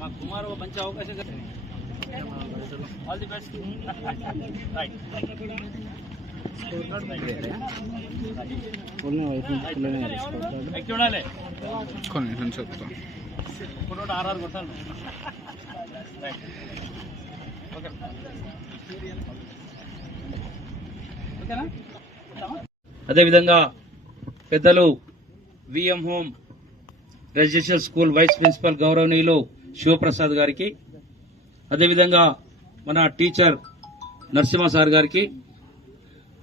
మా కుమార్ మంచి అవకాశం కదా. All the best. రైట్ చూడాలి కొన్ని చెప్తా ఇప్పుడు 6 కొట్టాలి. అదేవిధంగా పెద్దలు VM home residential school vice principal గౌరవనీయులు శివప్రసాద్ గారికి, అదేవిధంగా మన టీచర్ నరసింహ సార్ గారికి,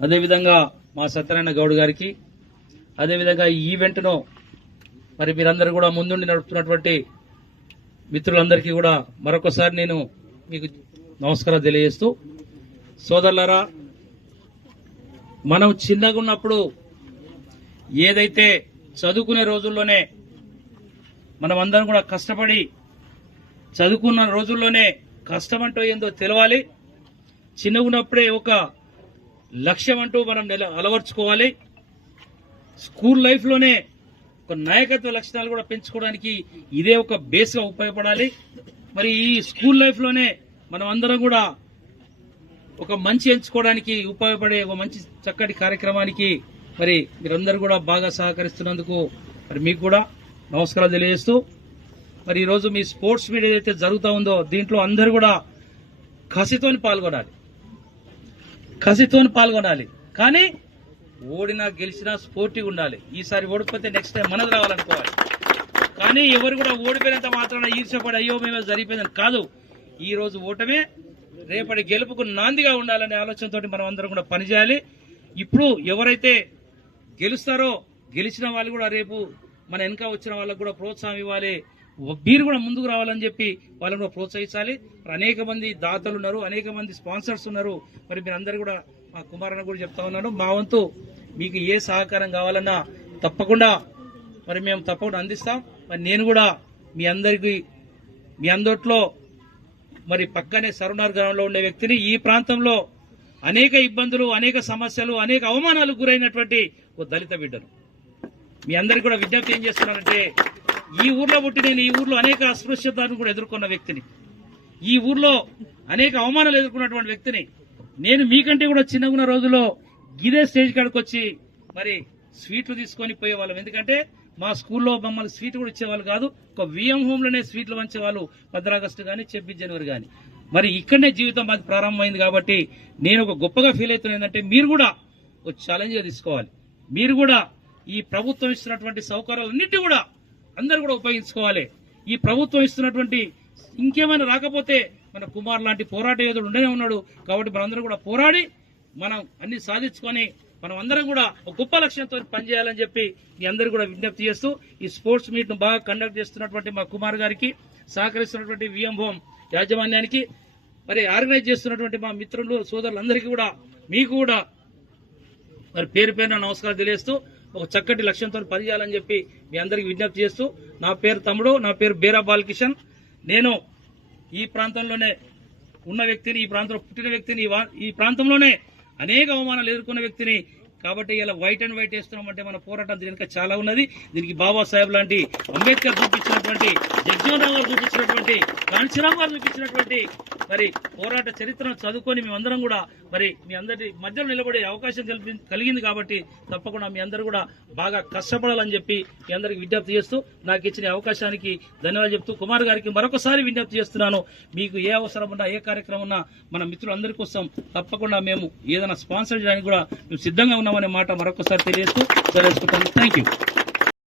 అదేవిధంగా మా సత్యనారాయణ గౌడ్ గారికి, అదేవిధంగా ఈ ఈవెంట్ను మరి మీరందరూ కూడా ముందుండి నడుపుతున్నటువంటి మిత్రులందరికీ కూడా మరొకసారి నేను మీకు నమస్కారం తెలియజేస్తూ, సోదరులారా, మనం చిన్నగా ఉన్నప్పుడు ఏదైతే చదువుకునే రోజుల్లోనే మనం అందరం కూడా కష్టపడి చదువుకున్న రోజుల్లోనే కష్టమంటూ ఏందో తెలవాలి. చిన్నగా ఉన్నప్పుడే ఒక లక్ష్యం అంటూ మనం అలవర్చుకోవాలి. స్కూల్ లైఫ్లోనే ఒక నాయకత్వ లక్షణాలు కూడా పెంచుకోవడానికి ఇదే ఒక బేస్గా ఉపయోగపడాలి. మరి ఈ స్కూల్ లైఫ్లోనే మనం అందరం కూడా ఒక మంచి ఎంచుకోవడానికి ఉపయోగపడే ఒక మంచి చక్కటి కార్యక్రమానికి మరి మీరందరూ కూడా బాగా సహకరిస్తున్నందుకు మరి మీకు కూడా నమస్కారాలు తెలియజేస్తూ, మరి ఈరోజు మీ స్పోర్ట్స్ మీట్ ఏదైతే జరుగుతూ ఉందో దీంట్లో అందరూ కూడా కసితోని పాల్గొనాలి. కానీ ఓడినా గెలిచినా స్పోర్టివ్ ఉండాలి. ఈసారి ఓడిపోతే నెక్స్ట్ టైం మనది రావాలనుకోవాలి. కానీ ఎవరు కూడా ఓడిపోయినంత మాత్రాన ఈర్ష్యపడి అయ్యో మేమే జరిగిపోయిందని కాదు. ఈ రోజు ఓటమే రేపటి గెలుపుకు నాందిగా ఉండాలనే ఆలోచనతోటి మనం అందరం కూడా పనిచేయాలి. ఇప్పుడు ఎవరైతే గెలుస్తారో గెలిచిన వాళ్ళు కూడా రేపు మన వెనక వచ్చిన వాళ్ళకు కూడా ప్రోత్సాహం ఇవ్వాలి. మీరు కూడా ముందుకు రావాలని చెప్పి వాళ్ళని కూడా ప్రోత్సహించాలి. అనేక మంది దాతలు ఉన్నారు, అనేక మంది స్పాన్సర్స్ ఉన్నారు. మరి మీరు అందరూ కూడా మా కుమారన్న కూడా చెప్తా ఉన్నాను, మా వంతు మీకు ఏ సహకారం కావాలన్నా తప్పకుండా మరి మేము తప్పకుండా అందిస్తాం. మరి నేను కూడా మీ అందరిలో మరి పక్కనే సర్వనార్ గ్రామంలో ఉండే వ్యక్తిని, ఈ ప్రాంతంలో అనేక ఇబ్బందులు, అనేక సమస్యలు, అనేక అవమానాలకు గురైనటువంటి ఓ దళిత బిడ్డను మీ అందరికీ కూడా విజ్ఞప్తి ఏం చేస్తున్నానంటే, ఈ ఊర్లో పుట్టి నేను ఈ ఊర్లో అనేక అస్పృశ్యతను కూడా ఎదుర్కొన్న వ్యక్తిని, ఈ ఊర్లో అనేక అవమానాలు ఎదుర్కొన్నటువంటి వ్యక్తిని. నేను మీకంటే కూడా చిన్నగా ఉన్న రోజుల్లో గిదే స్టేజ్ కాడికి వచ్చి మరి స్వీట్లు తీసుకొని పోయేవాళ్ళం. ఎందుకంటే మా స్కూల్లో మమ్మల్ని స్వీట్ కూడా ఇచ్చేవాళ్ళు కాదు. ఒక విఎం హోమ్లోనే స్వీట్లు పంచేవాళ్ళు 15 ఆగస్టు కానీ 26 జనవరి కానీ. మరి ఇక్కడనే జీవితం మాది ప్రారంభమైంది. కాబట్టి నేను ఒక గొప్పగా ఫీల్ అవుతున్నా ఏంటంటే, మీరు కూడా ఒక ఛాలెంజ్గా తీసుకోవాలి. మీరు కూడా ఈ ప్రభుత్వం ఇస్తున్నటువంటి సౌకర్యాలన్నింటి కూడా అందరూ కూడా ఉపయోగించుకోవాలి. ఈ ప్రభుత్వం ఇస్తున్నటువంటి ఇంకేమైనా రాకపోతే మన కుమార్ లాంటి పోరాట యోధుడు ఉండనే ఉన్నాడు. కాబట్టి మనందరం కూడా పోరాడి మనం అన్ని సాధించుకొని మనం అందరం కూడా ఒక గొప్ప లక్ష్యంతో పనిచేయాలని చెప్పి మీ అందరూ కూడా విజ్ఞప్తి చేస్తూ, ఈ స్పోర్ట్స్ మీట్ ను బాగా కండక్ట్ చేస్తున్నటువంటి మా కుమార్ గారికి, సహకరిస్తున్నటువంటి విఎం హోమ్ యాజమాన్యానికి, మరి ఆర్గనైజ్ చేస్తున్నటువంటి మా మిత్రులు సోదరులందరికీ కూడా మీకు కూడా మరి పేరు పేరున నమస్కారం తెలియజేస్తూ, ఒక చక్కటి లక్ష్యంతో పనిచేయాలని చెప్పి మీ అందరికి విజ్ఞప్తి చేస్తూ, నా పేరు తమ్ముడు, నా పేరు బేరా బాలకిషన్. నేను ఈ ప్రాంతంలోనే ఉన్న వ్యక్తిని, ఈ ప్రాంతంలో పుట్టిన వ్యక్తిని, ఈ ప్రాంతంలోనే అనేక అవమానాలు ఎదుర్కొన్న వ్యక్తిని. కాబట్టి ఇలా వైట్ అండ్ వైట్ వేస్తున్నామంటే మన పోరాటం దీనికి చాలా ఉన్నది. దీనికి బాబాసాహెబ్ లాంటి అంబేద్కర్ చూపించినటువంటి, జగ్జీవన్ రావు గారు చూపించినటువంటి, కాంచీరామ్ గారు చూపించినటువంటి మరి పోరాట చరిత్రను చదువుకొని మేమందరం కూడా మరి మీ అందరి మధ్యలో నిలబడే అవకాశం కలిగింది. కాబట్టి తప్పకుండా మీ అందరూ కూడా బాగా కష్టపడాలని చెప్పి మీ అందరికి విజ్ఞప్తి చేస్తూ, నాకు ఇచ్చిన అవకాశానికి ధన్యవాదాలు చెప్తూ, కుమార్ గారికి మరొకసారి విజ్ఞప్తి చేస్తున్నాను. మీకు ఏ అవసరం ఉన్నా, ఏ కార్యక్రమం ఉన్నా మన మిత్రులందరి కోసం తప్పకుండా మేము ఏదైనా స్పాన్సర్ చేయడానికి కూడా మేము సిద్ధంగా ఉన్నామనే మాట మరొకసారి తెలియజేస్తూ తెలియజేసుకుంటాను. Thank you.